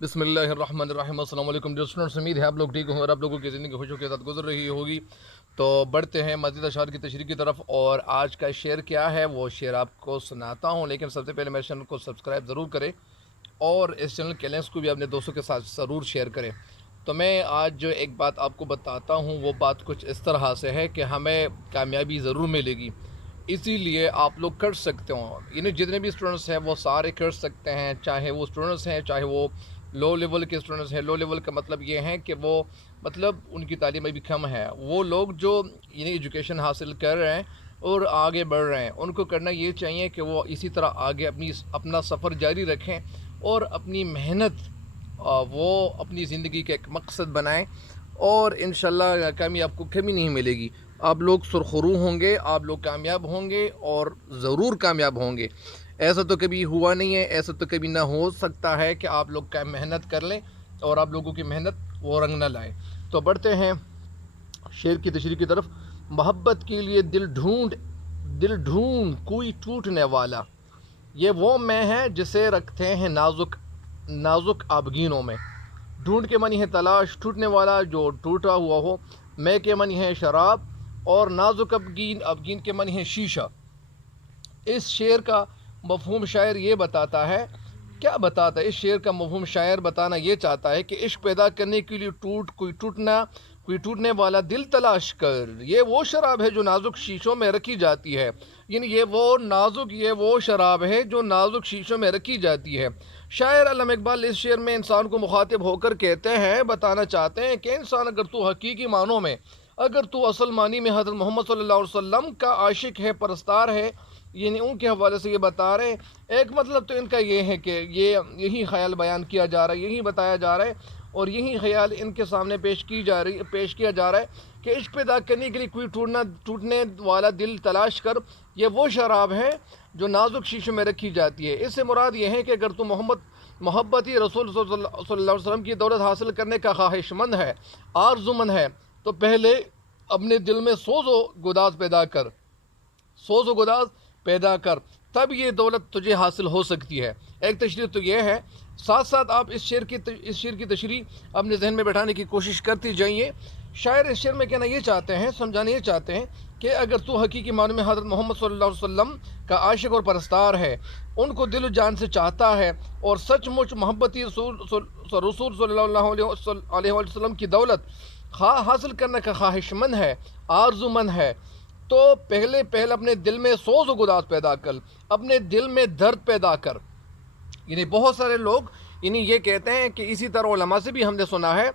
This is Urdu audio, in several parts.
بسم اللہ الرحمن الرحیم۔ السلام علیکم ڈیئر اسٹوڈنٹس، امید ہے آپ لوگ ٹھیک ہوں اور آپ لوگوں کی زندگی خوشیوں کے ساتھ گزر رہی ہوگی۔ تو بڑھتے ہیں مزید اشعار کی تشریح کی طرف، اور آج کا شعر کیا ہے وہ شعر آپ کو سناتا ہوں، لیکن سب سے پہلے میرے چینل کو سبسکرائب ضرور کریں اور اس چینل کے لنکس کو بھی اپنے دوستوں کے ساتھ ضرور شیئر کریں۔ تو میں آج جو ایک بات آپ کو بتاتا ہوں وہ بات کچھ اس طرح سے ہے کہ ہمیں کامیابی ضرور ملے گی، اسی لیے آپ لوگ کر سکتے ہوں، یعنی جتنے بھی اسٹوڈنٹس ہیں وہ سارے کر سکتے ہیں، چاہے وہ اسٹوڈنٹس ہیں چاہے وہ لو لیول کے اسٹوڈنٹس ہیں۔ لو لیول کا مطلب یہ ہے کہ وہ مطلب ان کی تعلیم ابھی کم ہے، وہ لوگ جو یعنی ایجوکیشن حاصل کر رہے ہیں اور آگے بڑھ رہے ہیں، ان کو کرنا یہ چاہیے کہ وہ اسی طرح آگے اپنا سفر جاری رکھیں اور اپنی محنت وہ اپنی زندگی کا ایک مقصد بنائیں، اور انشاءاللہ کامیاب کو کمی نہیں ملے گی۔ آپ لوگ سرخرو ہوں گے، آپ لوگ کامیاب ہوں گے اور ضرور کامیاب ہوں گے۔ ایسا تو کبھی ہوا نہیں ہے، ایسا تو کبھی نہ ہو سکتا ہے کہ آپ لوگ کا محنت کر لیں اور آپ لوگوں کی محنت وہ رنگ نہ لائے۔ تو بڑھتے ہیں شعر کی تشریح کی طرف۔ محبت کے لیے دل ڈھونڈ کوئی ٹوٹنے والا، یہ وہ میں ہے جسے رکھتے ہیں نازک آبگینوں میں۔ ڈھونڈ کے منی ہے تلاش، ٹوٹنے والا جو ٹوٹا ہوا ہو۔ میں کے منی ہے شراب اور نازک ابگین کے منی ہے شیشہ۔ اس شعر کا مفہوم شاعر یہ بتاتا ہے، کیا بتاتا ہے اس شعر کا مفہوم شاعر بتانا یہ چاہتا ہے کہ عشق پیدا کرنے کے لیے کوئی ٹوٹنے والا دل تلاش کر، یہ وہ شراب ہے جو نازک شیشوں میں رکھی جاتی ہے، یعنی یہ وہ شراب ہے جو نازک شیشوں میں رکھی جاتی ہے۔ شاعر علامہ اقبال اس شعر میں انسان کو مخاطب ہو کر کہتے ہیں، بتانا چاہتے ہیں کہ انسان اگر تو حقیقی معنوں میں، اگر تو اصل معنی میں حضرت محمد صلی اللہ علیہ وسلم کا عاشق ہے، پرستار ہے، یعنی ان کے حوالے سے یہ بتا رہے ہیں۔ ایک مطلب تو ان کا یہ ہے کہ یہی خیال بیان کیا جا رہا ہے، یہی بتایا جا رہا ہے اور یہی خیال ان کے سامنے پیش کیا جا رہا ہے کہ عشق پیدا کرنے کے لیے کوئی ٹوٹنے والا دل تلاش کر، یہ وہ شراب ہے جو نازک شیشے میں رکھی جاتی ہے۔ اس سے مراد یہ ہے کہ اگر تو محبتی رسول صلی اللہ علیہ وسلم کی دولت حاصل کرنے کا خواہش مند ہے، آرزو مند ہے، تو پہلے اپنے دل میں سوز و گداز پیدا کر، تب یہ دولت تجھے حاصل ہو سکتی ہے۔ ایک تشریح تو یہ ہے، ساتھ ساتھ آپ اس شعر کی تشریح اپنے ذہن میں بیٹھانے کی کوشش کرتی جائیے۔ شاعر اس شعر میں کہنا یہ چاہتے ہیں، سمجھانا یہ چاہتے ہیں کہ اگر تو حقیقی معنوں میں حضرت محمد صلی اللہ علیہ وسلم کا عاشق اور پرستار ہے، ان کو دل و جان سے چاہتا ہے اور سچ مچ محبتی رسول صلی اللہ علیہ وسلم کی دولت حاصل کرنے کا خواہش مند ہے، آرزو مند ہے، تو پہلے اپنے دل میں سوز و گداز پیدا کر، اپنے دل میں درد پیدا کر۔ یعنی بہت سارے لوگ یہ کہتے ہیں کہ اسی طرح علماء سے بھی ہم نے سنا ہے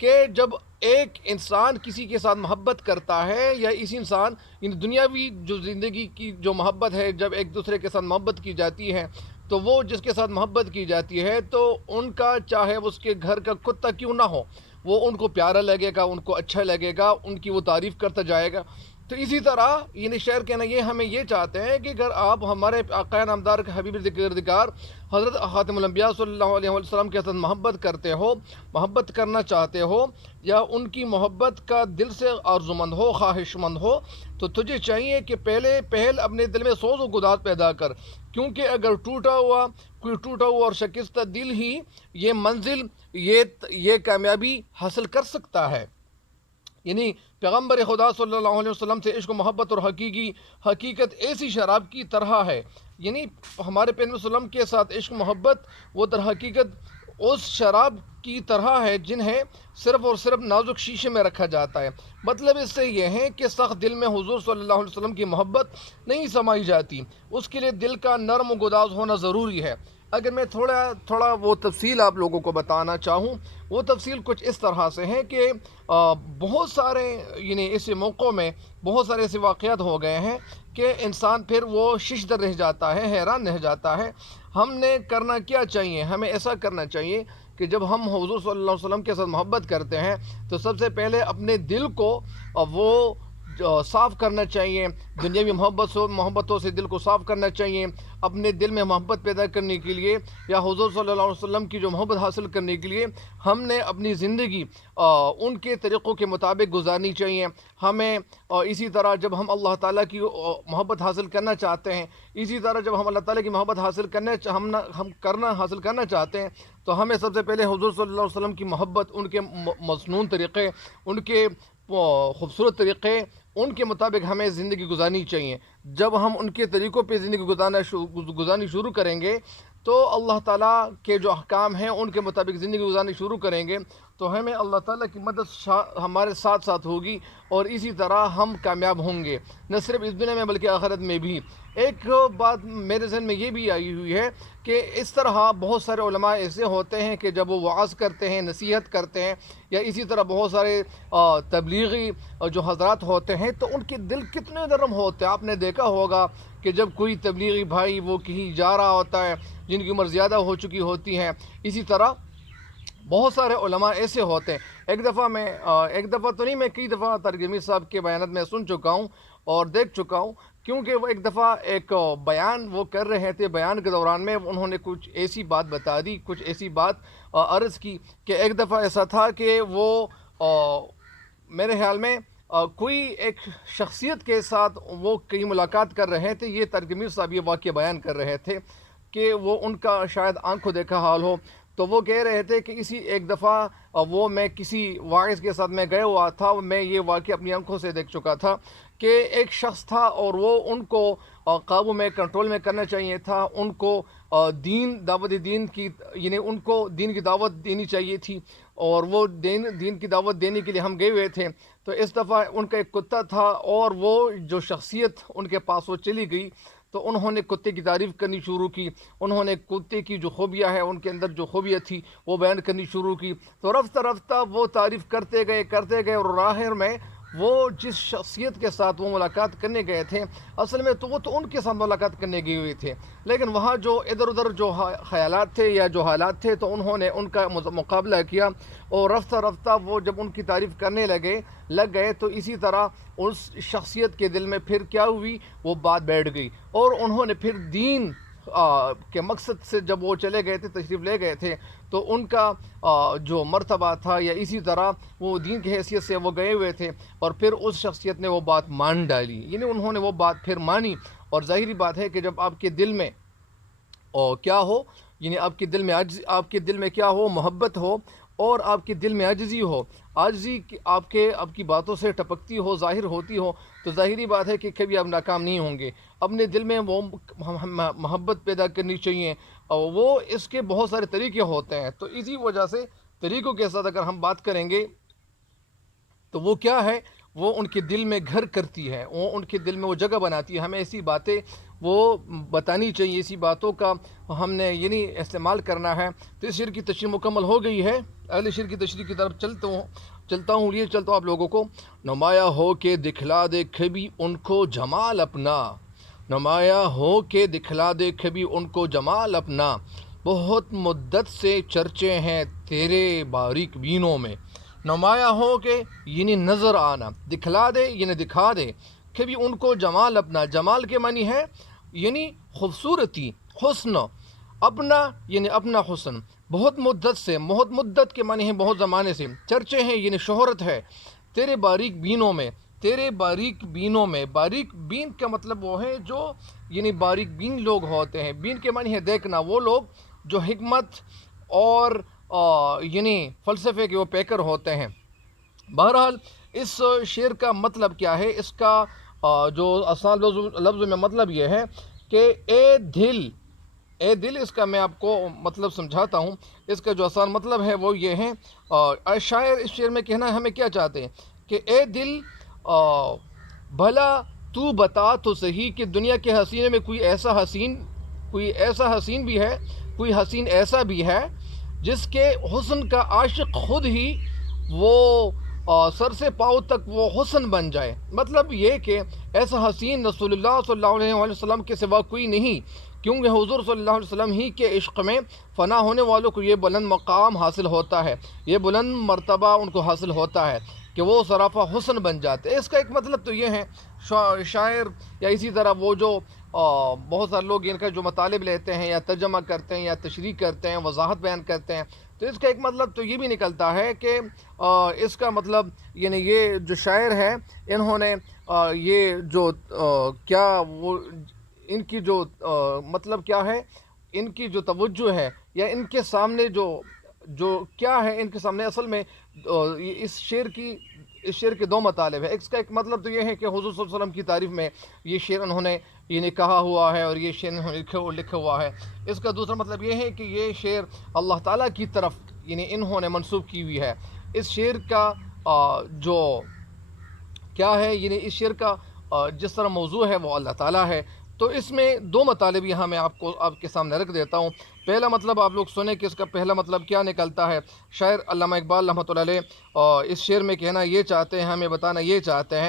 کہ جب ایک انسان کسی کے ساتھ محبت کرتا ہے، یا اسی انسان دنیاوی جو زندگی کی جو محبت ہے، جب ایک دوسرے کے ساتھ محبت کی جاتی ہے تو وہ جس کے ساتھ محبت کی جاتی ہے تو ان کا چاہے اس کے گھر کا کتا کیوں نہ ہو، وہ ان کو پیارا لگے گا، ان کو اچھا لگے گا، ان کی وہ تعریف کرتا جائے گا۔ تو اسی طرح شعر کہنا یہ ہمیں یہ چاہتے ہیں کہ اگر آپ ہمارے آقا نامدار کے حبیب کردگار حضرت خاتم الانبیاء صلی اللہ علیہ وسلم کے ساتھ محبت کرتے ہو، محبت کرنا چاہتے ہو، یا ان کی محبت کا دل سے آرزومند ہو، خواہش مند ہو، تو تجھے چاہیے کہ پہل اپنے دل میں سوز و گداز پیدا کر، کیونکہ اگر کوئی ٹوٹا ہوا اور شکستہ دل ہی یہ منزل، یہ کامیابی حاصل کر سکتا ہے۔ یعنی پیغمبر خدا صلی اللہ علیہ وسلم سے عشق و محبت اور حقیقت ایسی شراب کی طرح ہے، یعنی ہمارے پیغمبر صلی اللہ علیہ وسلم کے ساتھ عشق و محبت وہ در حقیقت اس شراب کی طرح ہے جنہیں صرف اور صرف نازک شیشے میں رکھا جاتا ہے۔ مطلب اس سے یہ ہے کہ سخت دل میں حضور صلی اللہ علیہ وسلم کی محبت نہیں سمائی جاتی، اس کے لیے دل کا نرم و گداز ہونا ضروری ہے۔ اگر میں تھوڑا وہ تفصیل آپ لوگوں کو بتانا چاہوں، وہ تفصیل کچھ اس طرح سے ہے کہ بہت سارے ایسے موقعوں میں بہت سارے ایسے واقعات ہو گئے ہیں کہ انسان پھر وہ ششدر رہ جاتا ہے، حیران رہ جاتا ہے۔ ہم نے کرنا کیا چاہیے؟ ہمیں ایسا کرنا چاہیے کہ جب ہم حضور صلی اللہ علیہ وسلم کے ساتھ محبت کرتے ہیں تو سب سے پہلے اپنے دل کو وہ صاف کرنا چاہیے، دنیاوی محبتوں سے دل کو صاف کرنا چاہیے، اپنے دل میں محبت پیدا کرنے کے لیے یا حضور صلی اللہ علیہ وسلم کی جو محبت حاصل کرنے کے لیے ہم نے اپنی زندگی ان کے طریقوں کے مطابق گزارنی چاہیے۔ ہمیں اسی طرح جب ہم اللہ تعالیٰ کی محبت حاصل کرنا چاہتے ہیں، اسی طرح جب ہم اللہ تعالیٰ کی محبت حاصل حاصل کرنا چاہتے ہیں تو ہمیں سب سے پہلے حضور صلی اللہ علیہ وسلم کی محبت، ان کے مصنون طریقے، ان کے خوبصورت طریقے، ان کے مطابق ہمیں زندگی گزارنی چاہیے۔ جب ہم ان کے طریقوں پہ زندگی گزارنی شروع کریں گے تو اللہ تعالیٰ کے جو احکام ہیں ان کے مطابق زندگی گزارنی شروع کریں گے تو ہمیں اللہ تعالیٰ کی مدد ہمارے ساتھ ساتھ ہوگی، اور اسی طرح ہم کامیاب ہوں گے، نہ صرف اس دنیا میں بلکہ آخرت میں بھی۔ ایک بات میرے ذہن میں یہ بھی آئی ہوئی ہے کہ اس طرح بہت سارے علماء ایسے ہوتے ہیں کہ جب وہ وعظ کرتے ہیں، نصیحت کرتے ہیں، یا اسی طرح بہت سارے تبلیغی جو حضرات ہوتے ہیں تو ان کے دل کتنے نرم ہوتے ہیں۔ آپ نے دیکھا ہوگا کہ جب کوئی تبلیغی بھائی وہ کہیں جا رہا ہوتا ہے جن کی عمر زیادہ ہو چکی ہوتی ہے، اسی طرح بہت سارے علماء ایسے ہوتے ہیں۔ ایک دفعہ تو نہیں، میں کئی دفعہ طارق جمیل صاحب کے بیانات میں سن چکا ہوں اور دیکھ چکا ہوں، کیونکہ وہ ایک دفعہ ایک بیان وہ کر رہے تھے، بیان کے دوران میں انہوں نے کچھ ایسی بات بتا دی، کچھ ایسی بات عرض کی کہ ایک دفعہ ایسا تھا کہ وہ میرے خیال میں کوئی ایک شخصیت کے ساتھ وہ کہیں ملاقات کر رہے تھے۔ یہ طارق جمیل صاحب یہ واقعہ بیان کر رہے تھے کہ وہ ان کا شاید آنکھوں دیکھا حال ہو، تو وہ کہہ رہے تھے کہ ایک دفعہ میں کسی واعظ کے ساتھ میں گئے ہوا تھا، میں یہ واقعہ اپنی آنکھوں سے دیکھ چکا تھا کہ ایک شخص تھا اور وہ ان کو قابو میں، کنٹرول میں کرنا چاہیے تھا، ان کو دین کی دعوت دینی چاہیے تھی، اور وہ دین کی دعوت دینے کے لیے ہم گئے ہوئے تھے۔ تو اس دفعہ ان کا ایک کتا تھا اور وہ جو شخصیت ان کے پاس وہ چلی گئی تو انہوں نے کتے کی تعریف کرنی شروع کی، انہوں نے کتے کی جو خوبیاں ہیں، ان کے اندر جو خوبیاں تھی وہ بیان کرنی شروع کی۔ تو رفتہ رفتہ وہ تعریف کرتے گئے اور آخر میں وہ جس شخصیت کے ساتھ وہ ملاقات کرنے گئے تھے، اصل میں تو وہ تو ان کے ساتھ ملاقات کرنے گئے ہوئے تھے، لیکن وہاں جو ادھر ادھر جو خیالات تھے یا جو حالات تھے تو انہوں نے ان کا مقابلہ کیا، اور رفتہ رفتہ وہ جب ان کی تعریف کرنے لگ گئے تو اسی طرح اس شخصیت کے دل میں پھر کیا ہوئی، وہ بات بیٹھ گئی، اور انہوں نے پھر دین کے مقصد سے جب وہ چلے گئے تھے، تشریف لے گئے تھے، تو ان کا جو مرتبہ تھا یا اسی طرح وہ دین کی حیثیت سے وہ گئے ہوئے تھے، اور پھر اس شخصیت نے وہ بات مان ڈالی، یعنی انہوں نے وہ بات پھر مانی۔ اور ظاہری بات ہے کہ جب آپ کے دل میں کیا ہو، یعنی آپ کے دل میں کیا ہو، محبت ہو، اور آپ کے دل میں عاجزی ہو، عاجزی آپ کی باتوں سے ٹپکتی ہو، ظاہر ہوتی ہو، تو ظاہری بات ہے کہ کبھی آپ ناکام نہیں ہوں گے۔ اپنے دل میں وہ محبت پیدا کرنی چاہیے، اور وہ اس کے بہت سارے طریقے ہوتے ہیں، تو اسی وجہ سے طریقوں کے ساتھ اگر ہم بات کریں گے تو وہ کیا ہے، وہ ان کے دل میں گھر کرتی ہے، وہ ان کے دل میں وہ جگہ بناتی ہے۔ ہمیں ایسی باتیں وہ بتانی چاہیے، ایسی باتوں کا ہم نے یعنی استعمال کرنا ہے۔ تو اس شعر کی تشریح مکمل ہو گئی ہے، اگلے شعر کی تشریح کی طرف چلتا ہوں آپ لوگوں کو۔ نمایاں ہو کے دکھلا دے کبھی ان کو جمال اپنا، نمایاں ہو کے دکھلا دے کبھی ان کو جمال اپنا، بہت مدت سے چرچے ہیں تیرے باریک بینوں میں۔ نمایاں ہو کے یعنی نظر آنا، دکھلا دے یعنی دکھا دے، کبھی ان کو جمال اپنا، جمال کے معنی ہے یعنی خوبصورتی، حسن، اپنا یعنی اپنا حسن، بہت مدت کے معنی ہے بہت زمانے سے، چرچے ہیں یعنی شہرت ہے، تیرے باریک بینوں میں، تیرے باریک بینوں میں۔ باریک بین کا مطلب وہ ہے جو یعنی باریک بین لوگ ہوتے ہیں، بین کے معنی ہے دیکھنا، وہ لوگ جو حکمت اور یعنی فلسفے کے وہ پیکر ہوتے ہیں۔ بہرحال اس شعر کا مطلب کیا ہے، اس کا جو آسان لفظ میں مطلب یہ ہے کہ اے دل، اس کا میں آپ کو مطلب سمجھاتا ہوں۔ اس کا جو آسان مطلب ہے وہ یہ ہے، شاعر اس شعر میں کہنا ہمیں کیا چاہتے ہیں کہ اے دل، بھلا تو بتا تو صحیح کہ دنیا کے حسینے میں کوئی ایسا حسین بھی ہے، کوئی حسین ایسا بھی ہے جس کے حسن کا عاشق خود ہی وہ سر سے پاؤں تک وہ حسن بن جائے۔ مطلب یہ کہ ایسا حسین رسول اللہ صلی اللہ علیہ وسلم کے سوا کوئی نہیں، کیونکہ حضور صلی اللہ علیہ وسلم ہی کے عشق میں فنا ہونے والوں کو یہ بلند مقام حاصل ہوتا ہے، یہ بلند مرتبہ ان کو حاصل ہوتا ہے کہ وہ سراپا حسن بن جاتے ہیں۔ اس کا ایک مطلب تو یہ ہے شاعر یا اسی طرح وہ جو بہت سارے لوگ ان کا جو مطالب لیتے ہیں یا ترجمہ کرتے ہیں یا تشریح کرتے ہیں، وضاحت بیان کرتے ہیں، تو اس کا ایک مطلب تو یہ بھی نکلتا ہے کہ اس کا مطلب یعنی یہ جو شاعر ہے انہوں نے یہ جو کیا وہ ان کی جو مطلب کیا ہے، ان کی جو توجہ ہے یا ان کے سامنے جو کیا ہے ان کے سامنے اصل میں اس شعر کے دو مطالب ہے۔ اس کا ایک مطلب تو یہ ہے کہ حضور صلی اللہ علیہ وسلم کی تعریف میں یہ شعر انہوں نے یعنی کہا ہوا ہے اور یہ شعر انہوں نے لکھا ہوا ہے۔ اس کا دوسرا مطلب یہ ہے کہ یہ شعر اللہ تعالیٰ کی طرف یعنی انہوں نے منسوب کی ہوئی ہے۔ اس شعر کا جو کیا ہے یعنی اس شعر کا جس طرح موضوع ہے وہ اللہ تعالیٰ ہے۔ تو اس میں دو مطالب یہاں میں آپ کے سامنے رکھ دیتا ہوں۔ پہلا مطلب آپ لوگ سنیں کہ اس کا پہلا مطلب کیا نکلتا ہے۔ شاعر علامہ اقبال رحمۃ اللہ علیہ اس شعر میں کہنا یہ چاہتے ہیں، ہمیں بتانا یہ چاہتے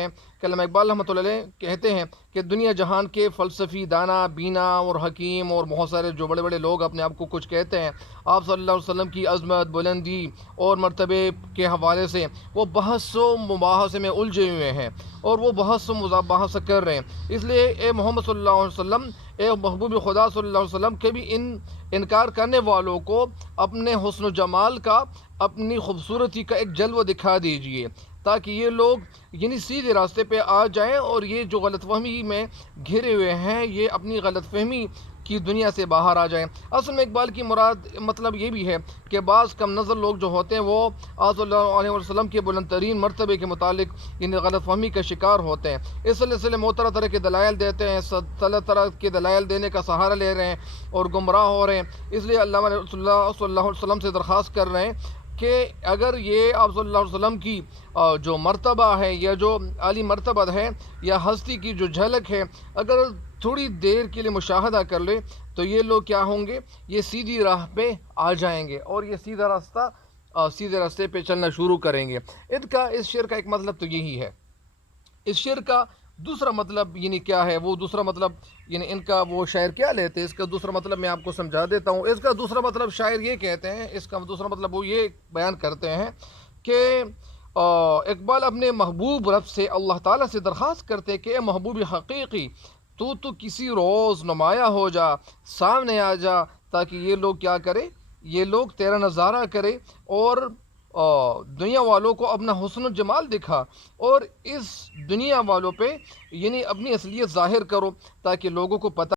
ہیں کہ علامہ اقبال رحمۃ اللہ علیہ کہتے ہیں کہ دنیا جہان کے فلسفی دانا بینا اور حکیم اور بہت سارے جو بڑے بڑے لوگ اپنے آپ کو کچھ کہتے ہیں، آپ صلی اللہ علیہ وسلم کی عظمت، بلندی اور مرتبے کے حوالے سے وہ بحث و مباحثے میں الجھے ہوئے ہیں اور وہ بحث و مباحثہ کر رہے ہیں۔ اس لیے اے محمد صلی اللہ علیہ وسلم، اے محبوب خدا صلی اللہ علیہ وسلم، کبھی انکار کرنے والوں کو اپنے حسن و جمال کا، اپنی خوبصورتی کا ایک جلوہ دکھا دیجئے تاکہ یہ لوگ یعنی سیدھے راستے پہ آ جائیں اور یہ جو غلط فہمی میں گھرے ہوئے ہیں یہ اپنی غلط فہمی کی دنیا سے باہر آ جائیں۔ اصل میں اقبال کی مراد مطلب یہ بھی ہے کہ بعض کم نظر لوگ جو ہوتے ہیں وہ آج صلی اللہ علیہ وسلم کے بلند ترین مرتبے کے متعلق ان غلط فہمی کا شکار ہوتے ہیں۔ اس سلسلے میں طرح طرح کے دلائل دیتے ہیں، طرح طرح کے دلائل دینے کا سہارا لے رہے ہیں اور گمراہ ہو رہے ہیں۔ اس لیے اللہ صلی اللہ علیہ وسلم سے درخواست کر رہے ہیں کہ اگر یہ آپ صلی اللہ علیہ وسلم کی جو مرتبہ ہے یا جو عالی مرتبہ ہے یا ہستی کی جو جھلک ہے اگر تھوڑی دیر کے لیے مشاہدہ کر لے تو یہ لوگ کیا ہوں گے، یہ سیدھی راہ پہ آ جائیں گے اور یہ سیدھے راستے پہ چلنا شروع کریں گے۔ اس شعر کا ایک مطلب تو یہی ہے۔ اس شعر کا دوسرا مطلب یعنی کیا ہے، وہ دوسرا مطلب یعنی ان کا وہ شاعر کیا لیتے ہیں، اس کا دوسرا مطلب میں آپ کو سمجھا دیتا ہوں۔ اس کا دوسرا مطلب شاعر یہ کہتے ہیں، اس کا دوسرا مطلب وہ یہ بیان کرتے ہیں کہ اقبال اپنے محبوب رب سے اللہ تعالیٰ سے درخواست کرتے کہ اے محبوب حقیقی، تو کسی روز نمایاں ہو جا، سامنے آ جا تاکہ یہ لوگ کیا کرے، یہ لوگ تیرا نظارہ کرے اور دنیا والوں کو اپنا حسن و جمال دکھا اور اس دنیا والوں پہ یعنی اپنی اصلیت ظاہر کرو تاکہ لوگوں کو پتہ